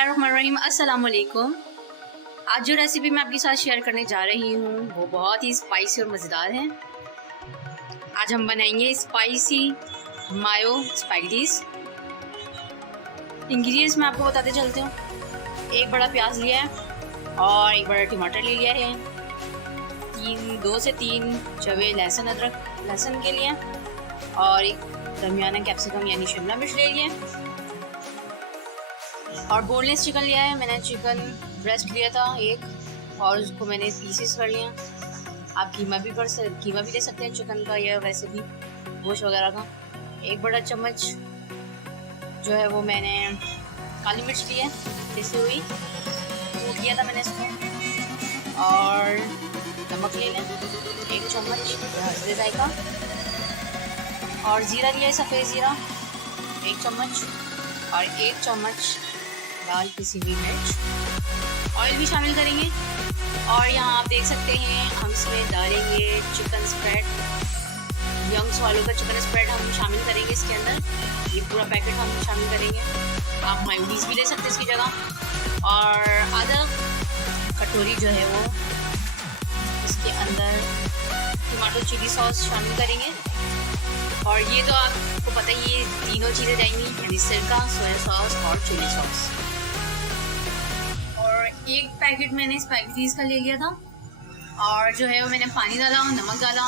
बिस्मिल्लाहिर्रहमानिर्रहीम, अस्सलाम वालेकुम। आज जो रेसिपी मैं आपके साथ शेयर करने जा रही हूँ वो बहुत ही स्पाइसी और मज़ेदार है। आज हम बनाएंगे स्पाइसी मायो स्पैगेटीज़। इंग्रेडिएंट्स मैं आपको बताते चलती हूँ। एक बड़ा प्याज लिया है और एक बड़ा टमाटर ले लिया है, 2 से 3 चवे लहसुन के लिए और एक दरमियाना कैप्सिकम यानी शिमला मिर्च ले लिया और बोनलेस चिकन लिया है। मैंने चिकन ब्रेस्ट लिया था एक और उसको मैंने पीसेस कर लिया। आप कीमा भी ले सकते हैं चिकन का या वैसे भी गोश्त वगैरह का। एक बड़ा चम्मच जो है वो मैंने काली मिर्च ली है पिसी हुई, कूट लिया था मैंने इसको। और नमक ले लें 1 चम्मच हल्दी जायका और ज़ीरा लिया है, सफ़ेद ज़ीरा 1 चम्मच और 1 चम्मच लाल पिसी हुई मिर्च। ऑयल भी शामिल करेंगे और यहाँ आप देख सकते हैं हम इसमें डालेंगे चिकन स्प्रेड। यंग्स वालों का चिकन स्प्रेड हम शामिल करेंगे इसके अंदर। ये पूरा पैकेट हम शामिल करेंगे। आप मायोनीज़ भी ले सकते हैं इसकी जगह। और आधा कटोरी जो है वो इसके अंदर टमाटो चिली सॉस शामिल करेंगे। और ये तो आपको पता ही, ये तीनों चीज़ें जाएंगी यानी सिरका, सोया सॉस और चिली सॉस। और एक पैकेट मैंने स्पैगेटीज़ का ले लिया था और जो है वो मैंने पानी डाला, नमक डाला।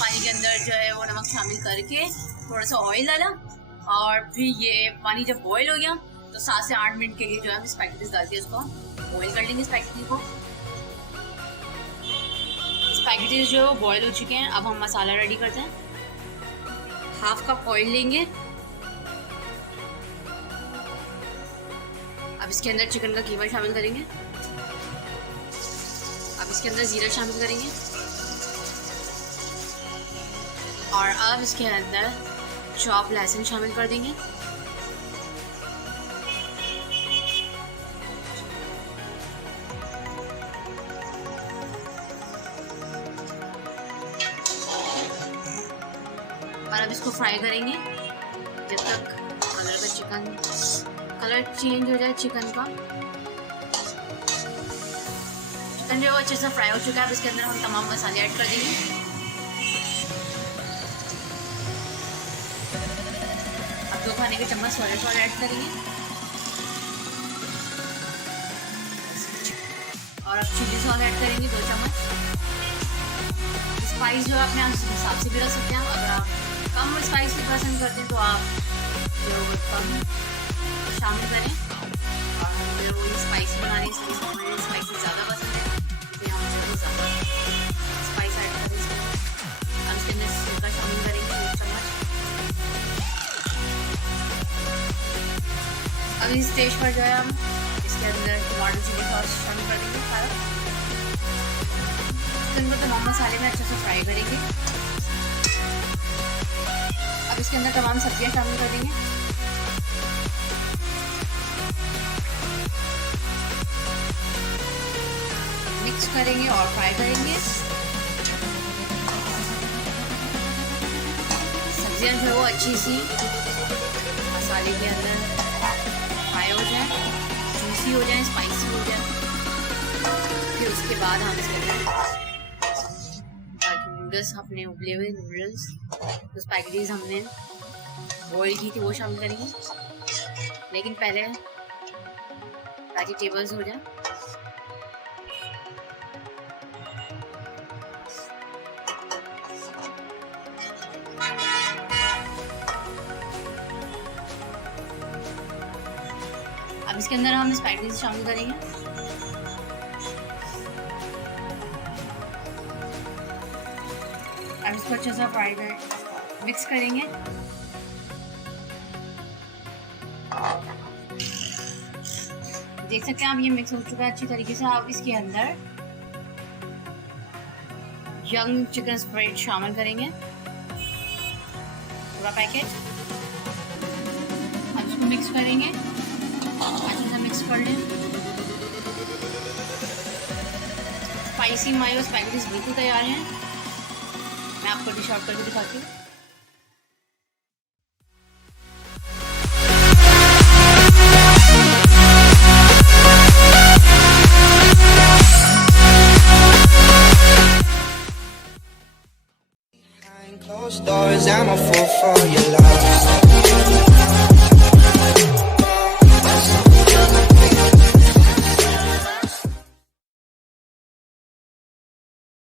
पानी के अंदर जो है वो नमक शामिल करके थोड़ा सा ऑयल डाला और फिर ये पानी जब बॉयल हो गया तो 7 से 8 मिनट के लिए जो है हम स्पैगेटीज़ डाल के इसको बॉयल कर लेंगे। स्पैगेटी को स्पैगेटीज़ जो है वो बॉयल हो चुके हैं। अब हम मसाला रेडी करते हैं। 1/2 कप ऑयल लेंगे। अब इसके अंदर चिकन का कीमा शामिल करेंगे। अब इसके अंदर ज़ीरा शामिल करेंगे और अब इसके अंदर चॉप लहसुन शामिल कर देंगे। और अब इसको फ्राई करेंगे जब तक कलर चेंज हो जाए चिकन का। चिकन जो है वो अच्छे से फ्राई हो चुका है। अब इसके अंदर हम तमाम मसाले ऐड कर देंगे। अब 2 खाने के चम्मच सोया सॉस ऐड करेंगे और अब चिली सॉस ऐड करेंगे 2 चम्मच। स्पाइस जो अपने हिसाब से भी रख सकते हैं। अगर आप कम स्पाइसी पसंद करते हैं तो आप जो कम शामिल करें। और मुझे वो स्पाइसी बना रही है, मुझे स्पाइसी ज़्यादा पसंद है तो यहाँ मुझे ज़्यादा स्पाइस ऐड करें इसमें। अब इसके अंदर सिरका शामिल करेंगे 1 चम्मच। अब इस स्टेज पर जो है हम इसके अंदर टमाटो चिली सॉस शामिल कर देंगे सारा। चिकन को तमाम मसाले में अच्छे से फ्राई करेंगे। अब इसके अंदर तमाम सब्जियां शामिल कर देंगे। मिक्स करेंगे और फ्राई करेंगे। सब्जियां जो है वो अच्छी सी मसाले के अंदर फ्राई हो जाए, जूसी हो जाए, स्पाइसी हो जाए। फिर उसके बाद हम इसके अंदर नूडल्स, अपने उबले हुए नूडल्स, तो स्पैगेटीज़ हमने बॉईल की थी वो शामिल करेंगे। लेकिन पहले ताकि टेबल्स हो जाए अब इसके अंदर हम स्पैगेटीज़ शामिल करेंगे। अब इसको अच्छे से फ्राई कर मिक्स करेंगे। देख सकते हैं आप ये मिक्स हो चुका है अच्छी तरीके से। आप इसके अंदर यंग चिकन स्प्रेड शामिल करेंगे पूरा पैकेट। अब इसको मिक्स करेंगे, अच्छे से मिक्स कर लें। स्पाइसी मायो स्पैगेटीज़ बिल्कुल तैयार हैं। मैं आपको डिश आउट करके दिखाती हूँ। Closed doors, I'm a fool for your love.